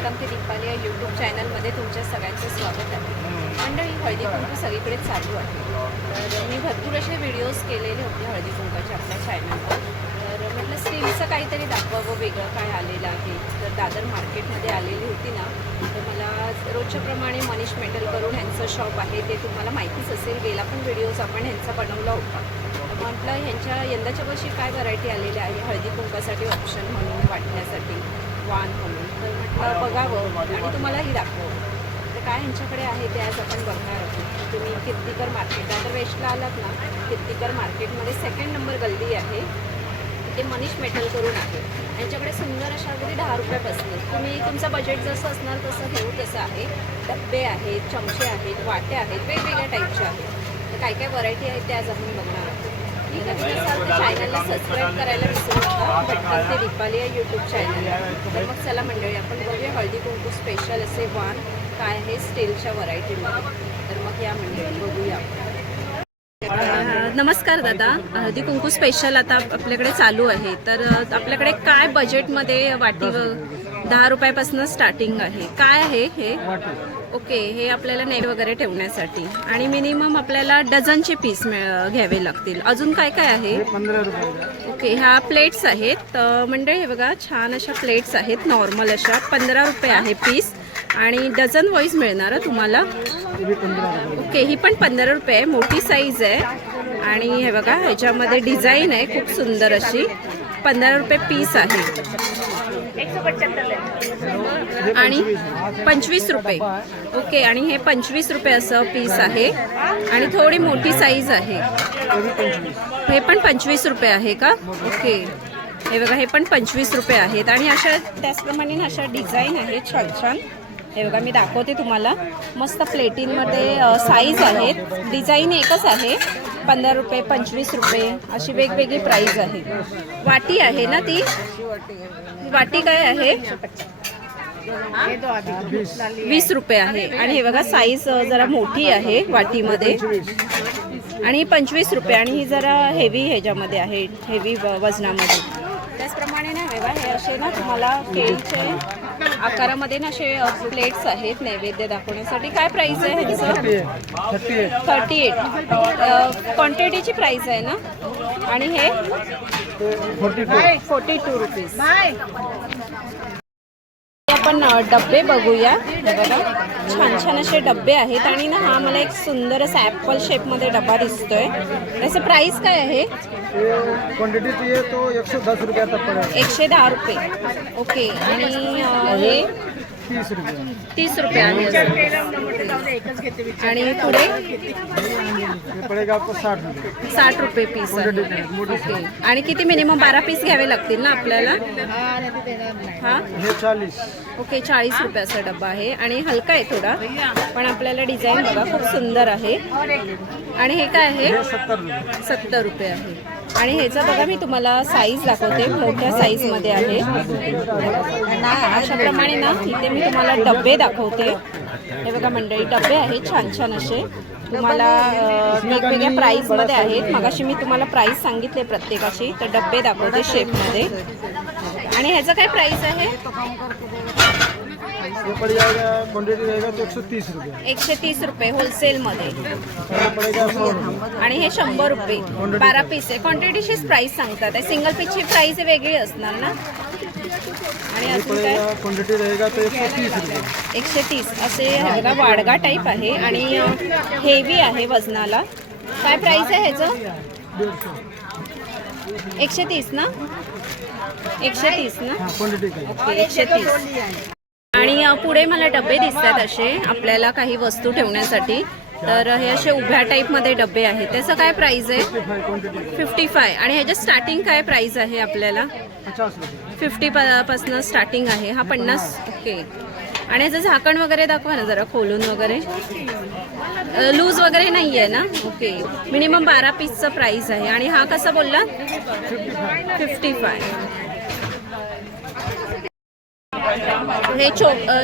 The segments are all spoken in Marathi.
वेलकम टू दीपाली या यूट्यूब चॅनलमध्ये तुमच्या सगळ्यांचं स्वागत आहे. मंडळी, हळदी कुंकू सगळीकडे चालू आहे. तर मी भरपूर असे व्हिडिओज केलेले होते हळदी कुंकाचे आपल्या चॅनलवर. तर म्हटलं स्टीलचं काहीतरी दाखवावं, वेगळं काय आलेलं आहे. तर दादर मार्केटमध्ये आलेली होती ना, तर मला रोजच्याप्रमाणे मनीष मेटल करून ह्यांचं शॉप आहे, ते तुम्हाला माहितीच असेल. गेला पण व्हिडिओज आपण ह्यांचा बनवला होता. म्हटलं ह्यांच्या यंदाच्या वर्षी काय व्हरायटी आलेल्या आहे हळदी कुंकासाठी ऑप्शन म्हणून, वाटण्यासाठी वाण म्हणून. तर म्हटलं बघावं आणि तुम्हालाही दाखवावं. तर काय ह्यांच्याकडे आहे ते आज आपण बघणार आहोत. तुम्ही कीर्तिकर मार्केट आता वेस्टला आलात ना, कीर्तिकर मार्केटमध्ये 2nd नंबर गल्ली आहे, ते मनीष मेटल करून आहे. यांच्याकडे सुंदर अशा अगदी 10 रुपयापासून तुम्ही तुमचं बजेट जसं असणार तसं घेऊ तसं आहे. डब्बे आहेत, चमचे आहेत, वाटे आहेत, वेगवेगळ्या टाईपचे आहेत. तर काय काय व्हरायटी आहेत ते आज आपण बघणार आहोत. ठीक आहे, असाल तर चॅनलला सबस्क्राईब करायला विसरू नका. भटकंती ते दीपाली या यूट्यूब चॅनल. तर मग चला मंडळी, आपण बघूया हळदी कुंकू स्पेशल असे वाण काय आहे स्टीलच्या व्हरायटीमध्ये. तर मग या मंडळी बघूया. नमस्कार दादा, हळदी कुंकू स्पेशल आता आपल्याकडे चालू आहे. तर आपल्याकडे काय बजेटमध्ये वाटी 10 रुपयापासून स्टार्टिंग आहे. काय आहे हे? ओके, हे आपल्याला नैवेद्य वगैरे ठेवण्यासाठी आणि मिनिमम आपल्याला डझनचे पीस घ्यावे लागतील. अजून काय काय आहे? 15 रुपये. ओके, ह्या प्लेट्स आहेत मंडळी. हे बघा, छान अशा प्लेट्स आहेत नॉर्मल अशा. 15 रुपये आहे पीस आणि डझन वाईज मिळणार तुम्हाला. ओके, ही पण 15 रुपये आहे, मोठी साईज आहे. आणि हे बघा, ह्याच्यामध्ये डिझाईन आहे खूप सुंदर अशी. 15 रुपये पीस आहे आणि 25 रुपये. ओके, आणि हे 25 रुपये असं पीस आहे आणि थोडी मोठी साईज आहे. हे पण 25 रुपये आहे का? ओके, हे बघा, हे पण 25 रुपये आहेत. आणि अशा त्याचप्रमाणे अशा डिझाईन आहेत छान छान. हे बघा, मी दाखवते तुम्हाला. मस्त प्लेटिंगमध्ये साईज आहेत. डिझाईन एकच आहे. 15 रुपये, 25 रुपये अशी वेगवेगळी प्राईज आहे. वाटी आहे ना ती? वाटी काय आहे? 20 रुपये आहे. आणि हे बघा, साईज जरा मोठी आहे वाटीमध्ये आणि 25 रुपये. आणि ही जरा हेवी ह्याच्यामध्ये आहे, हेवी वजनामध्ये. त्याचप्रमाणे ना बघा, हे असे ना तुम्हाला केळीचे आकारामध्ये ना असे प्लेट्स आहेत नैवेद्य दाखवण्यासाठी. काय प्राईस आहे ह्याचं? 38. क्वांटिटीची प्राईस आहे ना. आणि हे 42 रुपीज. आपण डब्बे बघूया. हे बघा, छान छान असे डब्बे आहेत. आणि ना हा मला एक सुंदर असा ॲपल शेपमध्ये डबा दिसतोय. त्याचं प्राईस काय आहे? क्वांटिटी चाहिए तो 110 रुपये तक पड़ेगा. 110 रुपये. ओके, आणि हे 30 रुपये आहे. आणि पुढे पड़ेगा आपको 60 रुपये. 60 रुपये पीस आहे. ओके, आणि किती मिनिमम 12 पीस घ्यावे लागतील ना आपल्याला? हां, हे 40. ओके, 40 रुपयाचा डब्बा आहे. आणि हलका आहे थोडा, पण आपल्याला डिझाईन बघा खूप सुंदर आहे. आणि हे काय आहे? 70 रुपये आहे. आणि ह्याचं बघा, मी तुम्हाला साईज दाखवते, मोठ्या साईजमध्ये आहे. अशाप्रमाणे ना इथे मी तुम्हाला डबे दाखवते. हे बघा मंडळी, डबे आहेत छान छान असे. तुम्हाला वेगवेगळ्या प्राईजमध्ये आहेत. मगाशी मी तुम्हाला प्राईस सांगितले प्रत्येकाची. तर डबे दाखवते शेपमध्ये. आणि ह्याचं काय प्राईस आहे? ये पड़ जाएगा, क्वांटिटी रहेगा तो 130 रुपये. 130 रुपये होलसेलमध्ये. पड़ेगा 100 रुपये. आणि हे 100 रुपये 12 पीस आहे. क्वांटिटीचीच प्राईस सांगतात. सिंगल पीसची प्राईस वेगळी असणार ना. आणि अजून काय? क्वांटिटी रहेगा तो 130 रुपये. 130 असे हे बघा, वाडगा टाईप आहे आणि हेवी आहे वजनाला. काय प्राईस आहे ह्याचं? 130 ना? 130 ना? Quantity okay, 130. आणि पुढे मला डबे दिसतात असे आपल्याला काही वस्तू ठेवण्यासाठी. तर हे असे उभ्या टाईपमध्ये डबे आहेत. त्याचं काय प्राईस आहे? 55. आणि ह्याच्या स्टार्टिंग काय प्राईस आहे आपल्याला? 50 पासून स्टार्टिंग आहे. हा 50. ओके, आणि ह्याचं झाकण वगैरे दाखवा ना जरा खोलून वगैरे. लूज वगैरे नाही आहे ना? ओके, मिनिमम 12 पीसचं प्राईस आहे. आणि हा कसा बोलला? 55. हे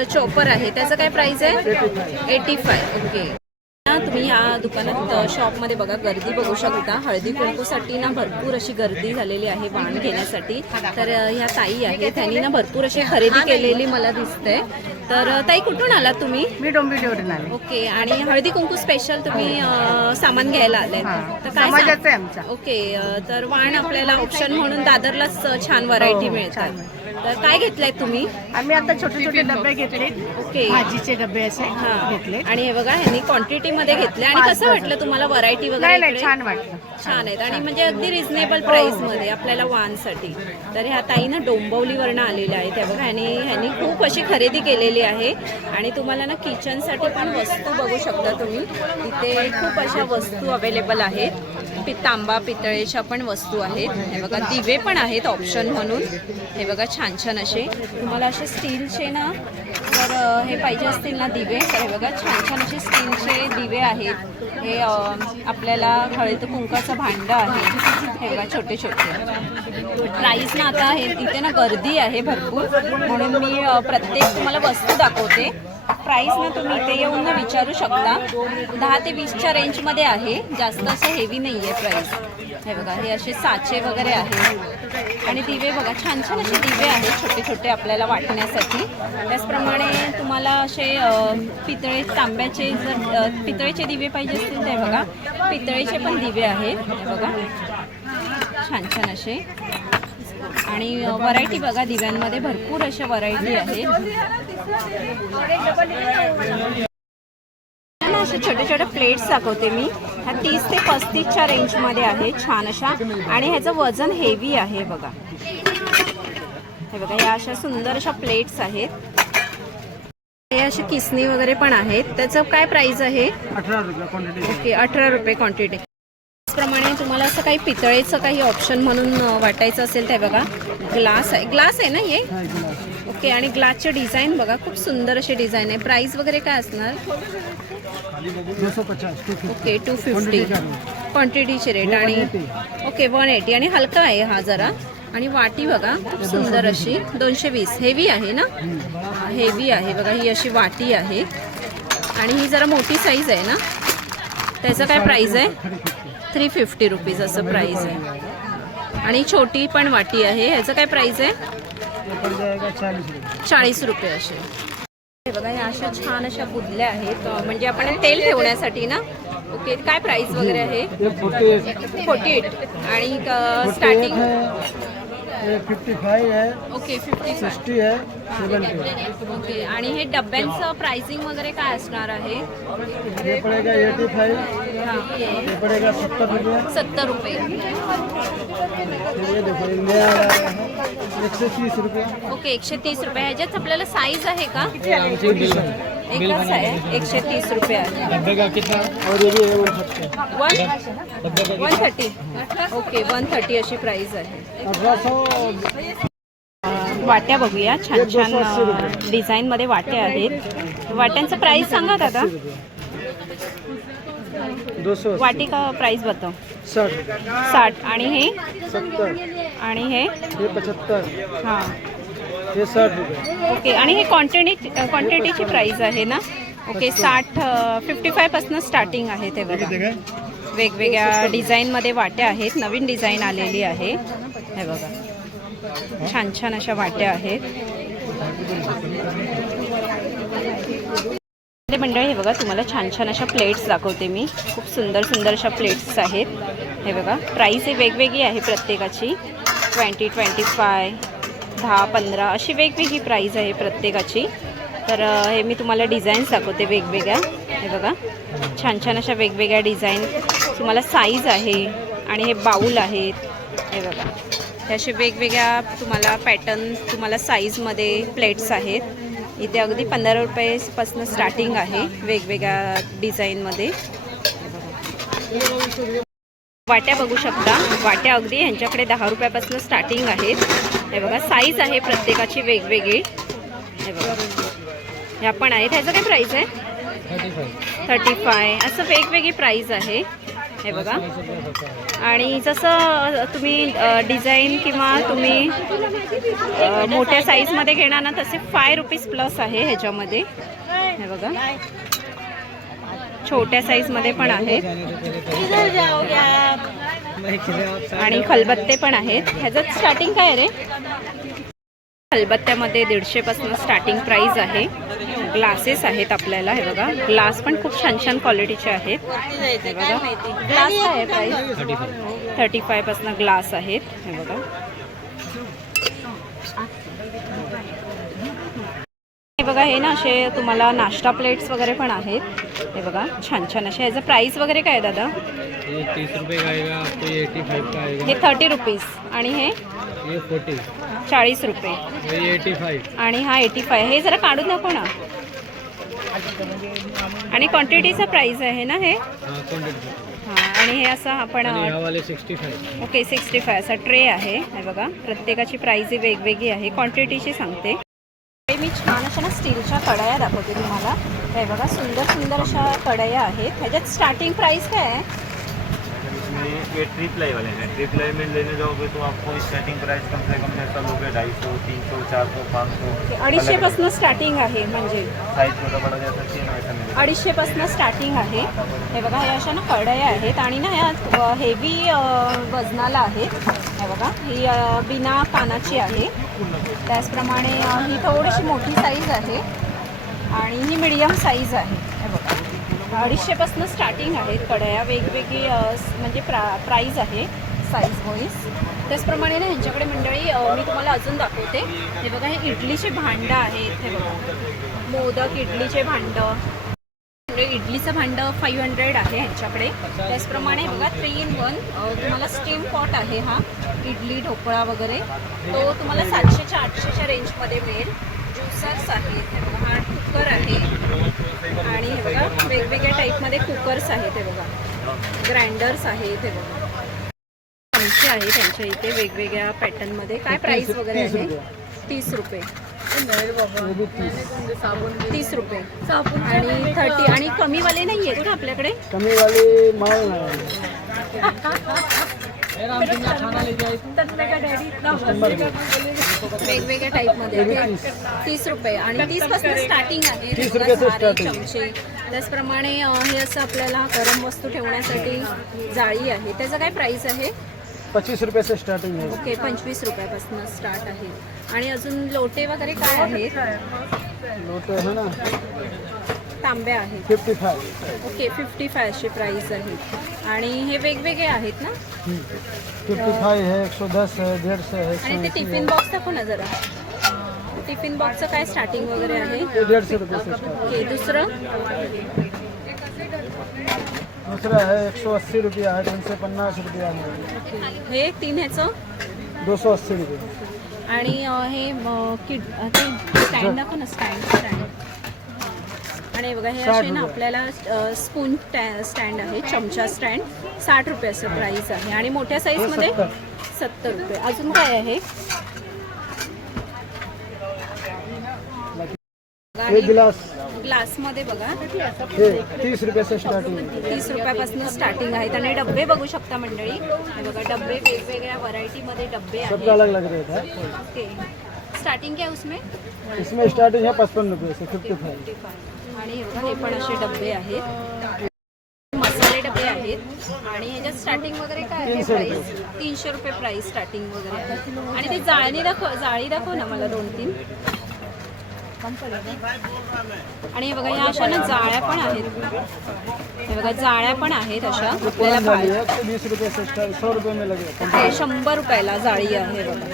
चोपर आहे. त्याचं काय प्राईस आहे? 85. ओके, ना तुम्ही या दुकानात शॉपमध्ये बघा गर्दी बघू शकता. हळदी कुंकूसाठी ना भरपूर अशी गर्दी झालेली आहे वाण घेण्यासाठी. तर ह्या ताई आहे, त्यांनी ना भरपूर अशी खरेदी केलेली मला दिसते. तर ताई कुठून आलात तुम्ही? मी डोंबिवलीवरून आले. ओके. आणि हळदी कुंकू स्पेशल तुम्ही सामान घ्यायला आले. तर काय समाजाचं आहे आमचा. ओके. तर वाण आपल्याला ऑप्शन म्हणून दादरलाच छान व्हरायटी मिळतात. तर काय घेतलंय तुम्ही? आम्ही आता छोटे छोटे डबे घेतले. ओके. भाजीचे डबे असे हा. घेतले. आणि हे बघा ह्यांनी क्वांटिटी मध्ये घेतले. आणि कसं वाटलं तुम्हाला व्हरायटी नाही वगैरे नाही इकडे? छान वाटलं. छान आहेत आणि म्हणजे अगदी रिझनेबल प्राइस मध्ये आपल्याला वाणसाठी. तर ह्या ताई ना डोंबिवलीवरनं आलेल्या आहेत. त्या बघा ह्यांनी खूप अशी खरेदी केलेली आहे. आणि तुम्हाला ना किचनसाठी पण वस्तू बघू शकता तुम्ही. इथे खूप अशा वस्तू अवेलेबल आहेत. तांबा पितळेच्या पण वस्तू आहेत. हे बघा दिवे पण आहेत ऑप्शन म्हणून. हे बघा छान छान असे तुम्हाला असे स्टीलचे ना जर हे पाहिजे असतील ना दिवे, तर हे बघा छान छान असे स्टीलचे दिवे आहेत. हे आपल्याला हळद कुंकाचं भांडं आहे. हे बघा छोटे छोटे. प्राईस ना आता हे इथे ना गर्दी आहे भरपूर, म्हणून मी प्रत्येक तुम्हाला वस्तू दाखवते. प्राईस ना तुम्ही इथे येऊन ना विचारू शकता. 10 ते 20च्या रेंजमध्ये आहे, जास्त असं हेवी नाही आहे प्राईस. हे बघा हे असे साचे वगैरे आहेत. आणि दिवे बघा छान छान असे दिवे आहेत छोटे छोटे आपल्याला वाटण्यासाठी. त्याचप्रमाणे तुम्हाला असे तांब्याचे जर पितळेचे दिवे पाहिजे असतील ते बघा पितळेचे पण दिवे आहेत. हे बघा छान छान असे. आणि व्हरायटी बघा दिव्यांमध्ये भरपूर अशा व्हरायटी आहेत. अशा छोटे छोटे प्लेट्स दाखवते मी. ह्या 30 ते 35च्या रेंजमध्ये आहे छान अशा. आणि ह्याचं वजन हेवी आहे बघा. हे बघा या अशा सुंदर अशा प्लेट्स आहेत. हे असे किसनी वगैरे पण आहेत. त्याचं काय प्राइस आहे? 18 रुपये क्वांटिटी. ओके 18 रुपये क्वांटिटी. त्याचप्रमाणे तुम्हाला असं काही पितळेचं काही ऑप्शन म्हणून वाटायचं असेल ते बघा ग्लास आहे ना हे? ओके. आणि ग्लासचे डिझाईन बघा खूप सुंदर असे डिझाईन आहे. प्राइस वगैरे काय असणार? 250. ओके 250 क्वांटिटीचे रेट. आणि ओके 180. आणि हलका आहे हा जरा. आणि वाटी बघा खूप सुंदर अशी 220. हेवी आहे ना? हेवी आहे बघा. ही अशी वाटी आहे. आणि ही जरा मोठी साईज आहे ना? त्याचं काय प्राइस आहे? 350 रुपीज असं प्राइस आहे. आणि छोटी पण वाटी आहे. ह्याचं काय प्राइस आहे? 40 रुपये असे. हे बघा या अशा छान अशा बुदल्या आहेत, म्हणजे आपण तेल ठेवण्यासाठी ना. ओके काय प्राइस वगैरे आहे? 48. आणि स्टार्टिंग 55 है. ओके 55. 60 है. 70. ओके. आणि हे डब्यांचं प्राइसिंग वगैरे काय असणार आहे? ये पड़ेगा 85. ये पड़ेगा 70 रुपये. 70 रुपये. ये देखो ये नया आ रहा है 130 रुपये. ओके 130 रुपये. ह्याच्यात आपल्याला साईज आहे का? बिल एकच आहे. 130 रुपये आहे. डब्बे का कितना? और ये भी है 130. 130. ओके 130 अशी प्राइस आहे. 1800. वाट्या बघूया छान छान डिझाईन मध्ये वाट्या आहेत. वाट्यांचं प्राइस सांगा दादा. 200. वाटी का प्राइस बताओ? 60. आणि हे 70. आणि हे ये 75. हां ये 60 रुपये. ओके. आणि हे क्वांटिटीची प्राइस आहे ना? ओके 55 पासून स्टार्टिंग आहे ते बघा. वेगवेगळ्या डिझाईनमध्ये वाट्या आहेत. नवीन डिझाईन आलेली आहे. हे बघा छान छान अशा वाट्या आहेत. मंडळी हे बघा तुम्हाला छान छान अशा प्लेट्स दाखवते मी. खूप सुंदर सुंदर अशा प्लेट्स आहेत. हे बघा प्राईस ही वेगवेगळी आहे प्रत्येकाची. 20, 25, 10, 15 अशी वेगवेगळी प्राईस आहे प्रत्येकाची. तर हे मी तुम्हाला डिझाईन्स दाखवते वेगवेगळ्या. हे बघा छान छान अशा वेगवेगळ्या डिझाईन तुम्हाला साईज आहे. आणि हे बाऊल आहेत. हे बघा हे असे वेगवेगळ्या तुम्हाला पॅटर्न तुम्हाला साईजमध्ये प्लेट्स आहेत. इथे अगदी 15 रुपयेपासून स्टार्टिंग आहे वेगवेगळ्या डिझाईनमध्ये. वाट्या बघू शकता. वाट्या अगदी ह्यांच्याकडे 10 रुपयापासून स्टार्टिंग आहेत. हे बघा साईज आहे प्रत्येकाची वेगवेगळी. हे बघा ह्या पण आहेत. ह्याचं काय प्राईस आहे? 35 असं वेगवेगळी प्राईस आहे. हे बघा आणि जसं तुम्ही डिझाईन किंवा तुम्ही मोठ्या साईजमध्ये घेणार ना तसे 5 रुपीज प्लस आहे ह्याच्यामध्ये. हे बघा छोट्या साईजमध्ये पण आहेत आणि खलबत्ते पण आहेत. ह्याच्यात स्टार्टिंग काय आहे रे? खलबत्त्यामध्ये 150 पासून स्टार्टिंग प्राइस आहे. ग्लासेस आहेत आपल्याला, हे बघा ग्लास पण खूप छान छान क्वालिटीचे आहेत. हे बघा ग्लास काय आहे प्राइस? 35 पासून ग्लास आहेत. हे बघा हे बघा हे ना असे तुम्हाला नाश्ता प्लेट्स वगैरे पण आहेत. हे बघा छान छान असे. ह्याचं प्राइस वगैरे काय आहे दादा? ये 30 रुपये का आएगा आपको, ये 85 का आएगा, हे 30 रुपीज आणि हे ये 40, 40 रुपये ये 85. आणि हा 85. हे जरा काढून दाखव ना. आणि क्वांटिटीचा प्राइस आहे ना हे? हाँ क्वांटिटी. हां आणि हे असं आपण आणि ह्या वाले 65. ओके 65 असा ट्रे आहे. हे बघा प्रत्येकाची प्राइस वेगवेगळी आहे. क्वांटिटीची सांगते. मी छान अशा ना स्टीलच्या कढया दाखवते तुम्हाला. हे बघा सुंदर सुंदर अशा कढया आहेत. ह्याच्यात स्टार्टिंग प्राइस काय आहे? ये ट्री प्लाई वाले हैं. ट्री प्लाई में लेने जाओगे तो आपको स्टार्टिंग प्राइस कम से कम ऐसा लोगे 250, 300, 400, 500. 250 पासून स्टार्टिंग आहे. म्हणजे साइज छोटा बड़ा जैसा चाहिए ना वैसा मिलेगा. 250 पासून स्टार्टिंग आहे. हे बघा हे अशा ना कढया आहेत आणि ना ह्या हेवी वजनाला आहेत. हे बघा ही बिना कानाची आहे. त्याचप्रमाणे ही थोडीशी मोठी साईज आहे आणि ही मिडियम साईज आहे. हे बघा 250 पासून स्टार्टिंग आहेत कढया. वेगवेगळी म्हणजे प्राईज आहे साईज वाईज. त्याचप्रमाणे ना ह्यांच्याकडे मंडळी मी तुम्हाला अजून दाखवते. हे बघा हे इडलीचे भांडं आहेत. हे बघा मोदक इडलीचे भांडं. इडलीचं भांडं 500 आहे ह्यांच्याकडे. त्याचप्रमाणे बघा 3 in 1 तुम्हाला स्टीम पॉट आहे. हा इडली ढोकळा वगैरे तो तुम्हाला 700च्या 800च्या रेंजमध्ये मिळेल. ज्युसर्स आहेत. हे बघा हा कुकर आहे आणि हे बघा वेगवेगळ्या टाईपमध्ये कुकर्स आहेत. हे बघा ग्राइंडर्स आहेत. हे बघा चमचे आहेत त्यांच्या इथे वेगवेगळ्या पॅटर्नमध्ये. काय प्राइस वगैरे आहे? 30 रुपये. 30 रुपये आणि 30. आणि कमीवाले नाही आहेत का आपल्याकडे? कमी वाली माल नाही. वेगवेगळ्या टाईपमध्ये 30 रुपये आणि 30 पासून स्टार्टिंग आहे. 30 रुपयाचं starting. चमचे. त्याचप्रमाणे हे असं आपल्याला गरम वस्तू ठेवण्यासाठी जाळी आहे. त्याचं काय प्राइस आहे? 25 रुपये से स्टार्टिंग है. ओके 25 रुपयापासून स्टार्ट आहे. आणि अजून लोटे वगैरे काय आहेत? लोटे है ना तांब्या आहेत. 55. ओके 55 अशी प्राइस आहे. आणि हे वेगवेगळे आहेत ना? 55 है, 110 है, 150 है, आणि ते 180 टिफिन है. बॉक्स दाखव ना जरा. टिफिन बॉक्सचं काय स्टार्टिंग वगैरे आहे? ये 150 रुपये से स्टार्ट. ओके दुसरं दूसरा है 180 रुपया है, 250 रुपया है, हे 3 ह्याचं 280 रुपये. आणि हे ते स्टँड दाखव ना. स्टँड. आणि बघा हे असे ना आपल्याला स्पून स्टँड आहे. चमचा स्टँड 60 रुपये असं प्राइस आहे. आणि मोठ्या साईजमध्ये 70 रुपये. अजून काय आहे? एक गिलास ग्लासमध्ये बघा हे 30 रुपये से स्टार्टिंग है. 30 रुपयापासून स्टार्टिंग आहेत. आणि डब्बे बघू शकता मंडळी. हे बघा डब्बे वेगवेगळ्या व्हरायटीमध्ये डब्बे सबका आहेत. अलग अलग रेट है. ओके स्टार्टिंग क्या है उसमें? इसमें स्टार्टिंग है 55 रुपये से 55. आणि हे बघा हे पण असे डब्बे आहेत. मसाले डबे आहेत. आणि ह्याच्यात स्टार्टिंग वगैरे काय आहे 300 रुपये. प्राइस? 300 रुपये प्राइस स्टार्टिंग वगैरे आहे. आणि ते जाळी दाखव ना मला 2-3. आणि हे बघा या अशा ना जाळ्या पण आहेत. हे बघा जाळ्या पण आहेत अशा आपल्याला वाली है 120 रुपये से स्टार्ट, 100 रुपये में लगेगा. हे 100 रुपयाला जाळी आहे बघा.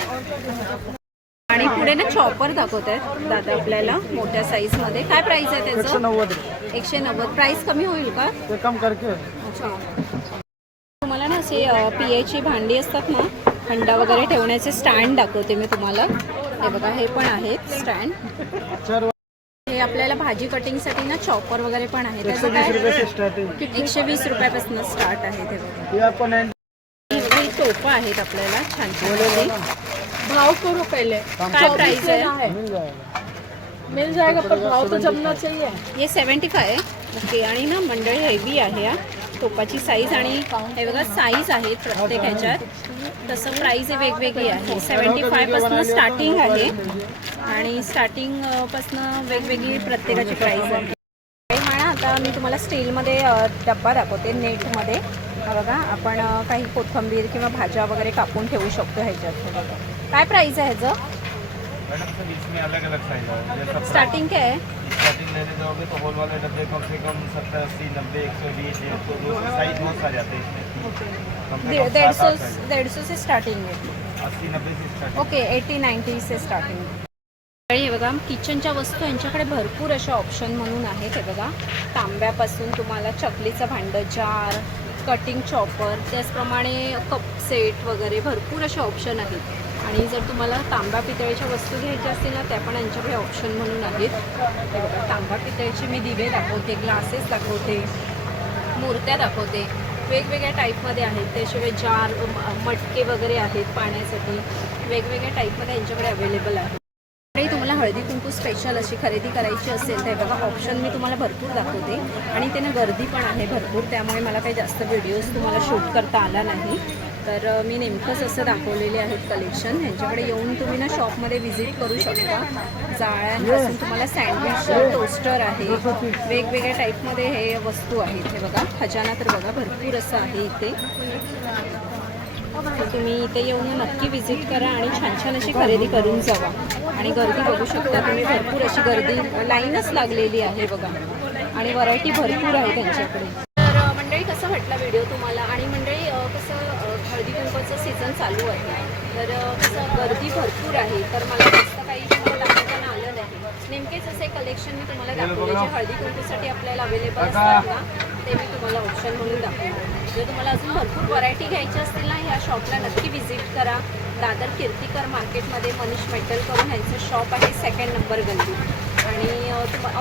आणि पुढे ना चॉपर दाखवत आहेत दादा आपल्याला मोठ्या साईजमध्ये. काय प्राइस आहे त्याचं? 190 रुपये. 190. प्राइस कमी होईल का? ते कम करके. अच्छा. तुम्हाला ना असे पियाची भांडी असतात ना, हंडा वगैरे ठेवण्याचे स्टँड दाखवते मी तुम्हाला. हे बघा हे पण आहेत स्टँड. 4 हे आपल्याला भाजी कटिंगसाठी ना चॉपर वगैरे पण आहे. त्याचं 120 रुपये से काय? स्टार्टिंग. 120 रुपयापासून स्टार्ट आहे. ते बघा ये आपको 90 ही तोफा आहेत आपल्याला छान छान बोलेगा अशी. ना, भाव करो पहले, काय प्राइस आहे? मिल जाएगा. मिल जाएगा पर भाव तो जमना चाहिए. हे 75 आहे. ओके. आणि ना मंडळी हेवी आहे या टोपाची साईज. आणि हे बघा साईज आहेत प्रत्येक ह्याच्यात. तसं प्राईस हे वेगवेगळी आहे. 75 पासून स्टार्टिंग आहे आणि स्टार्टिंग पासून वेगवेगळी प्रत्येकाची प्राईस आहे. हा आता मी तुम्हाला स्टीलमध्ये डब्बा दाखवते नेटमध्ये. हा बघा, आपण काही कोथिंबीर किंवा भाज्या वगैरे कापून ठेवू शकतो ह्याच्यात. हे बघा, काय प्राईस आहे ह्याचं? मैडम सर इसमें अलग अलग साइज है, जैसा स्टार्टिंग काय आहे? स्टार्टिंग लेने जाओगे तो होल वाले डब्बे कम से कम 70, 80, 90, 120, 150, 200 साइज बहुत सारे आते हैं इसमें. कम से कम 7, 8 साइज. 150 से स्टार्टिंग आहे. 80, 90 से स्टार्ट. ओके, 80-90 से स्टार्टिंग. आणि हे बघा, किचनच्या वस्तू यांच्याकडे भरपूर अशा ऑप्शन म्हणून आहेत. हे बघा, तांब्यापासून तुम्हाला चकलीचं भांडं, जार, कटिंग चॉपर, त्याचप्रमाणे कप सेट वगैरे भरपूर असे ऑप्शन आहेत. आणि जर तुम्हाला तांबा पितळेच्या वस्तू घ्यायच्या असतील ना, त्या पण यांच्याकडे ऑप्शन म्हणून आहेत. हे बघा, तांबा पितळेचे मी दिवे दाखवते, ग्लासेस दाखवते, मूर्त्या दाखवते, वेगवेगळ्या टाईपमध्ये आहेत. त्याशिवाय जार, मटके वगैरे आहेत पाण्यासाठी, वेगवेगळ्या टाईपमध्ये यांच्याकडे अवेलेबल आहेत. आणि तुम्हाला हळदी कुंकू स्पेशल अशी खरेदी करायची असेल तर बघा, ऑप्शन मी तुम्हाला भरपूर दाखवते. आणि त्यांना गर्दी पण आहे भरपूर, त्यामुळे मला काही जास्त व्हिडिओज तुम्हाला शूट करता आला नाही. तर मी नेमकंच असं दाखवलेले आहेत कलेक्शन. ह्यांच्याकडे येऊन तुम्ही ना शॉपमध्ये व्हिजिट करू शकता. जाळ्यांपासून तुम्हाला सँडविच टोस्टर आहे, वेगवेगळ्या टाईपमध्ये हे वस्तू आहेत. हे बघा, खजाना तर बघा भरपूर असं आहे इथे. तर तुम्ही इथे येऊन नक्की व्हिजिट करा आणि छान छान अशी खरेदी करून जावा. आणि गर्दी बघू शकता तुम्ही, भरपूर अशी गर्दी, लाईनच लागलेली आहे बघा. आणि व्हरायटी भरपूर आहे त्यांच्याकडे. तर मंडळी, कसं वाटला व्हिडिओ तुम्हाला? आणि मंडळी, कसं हळदी कुंकूचं सीझन चालू आहे, तर कसं गर्दी भरपूर आहे. तर मला जास्त काही तुम्हाला दाखवताना आलं नाही. नेमकेच असे कलेक्शन मी तुम्हाला दाखवले जे हळदी कुंकूसाठी आपल्याला अवेलेबल असतात ना, ते मी तुम्हाला ऑप्शन म्हणून दाखवले. जर तुम्हाला अजून भरपूर व्हरायटी घ्यायची असतील ना, ह्या शॉपला नक्की व्हिजिट करा. दादर कीर्तिकर मार्केटमध्ये मनीष मेटल करून ह्यांचं शॉप आहे, 2nd नंबर गल्ली. आणि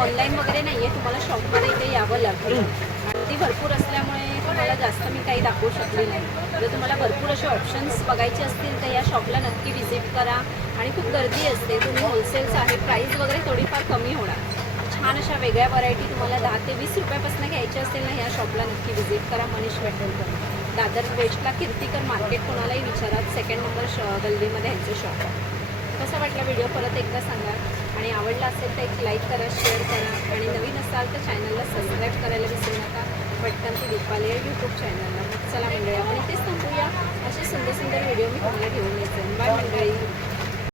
ऑनलाईन वगैरे नाही आहे, तुम्हाला शॉपमध्ये इथे यावं लागेल. आणि ती भरपूर असल्यामुळे तुम्हाला जास्त मी काही दाखवू शकली नाही. जर तुम्हाला भरपूर असे ऑप्शन्स बघायचे असतील तर या शॉपला नक्की व्हिजिट करा. आणि खूप गर्दी असते, तुम्ही होलसेलचं आहे, प्राईस वगैरे थोडीफार कमी होणार. छान अशा वेगळ्या व्हरायटी तुम्हाला 10 ते 20 रुपयापासून घ्यायच्या असतील ना, ह्या शॉपला नक्की व्हिजिट करा. मनीष मेटल करून दादर वेस्टला कीर्तिकर मार्केट, कोणालाही विचारा, 2nd नंबर गल्लीमध्ये ह्यांचं शॉप आहे. कसा वाटला व्हिडिओ परत एकदा सांगा. आणि आवडला असेल तर एक लाईक करा, शेअर करा. आणि नवीन असाल तर चॅनलला सबस्क्राईब करायला विसरू नका. पटकन ती दीपाली यूट्यूब चॅनलला. चला मंडळी, आपण इथेच थांबूया. असे सुंदर सुंदर व्हिडिओ मी तुम्हाला घेऊन येते. बाय मंडळी.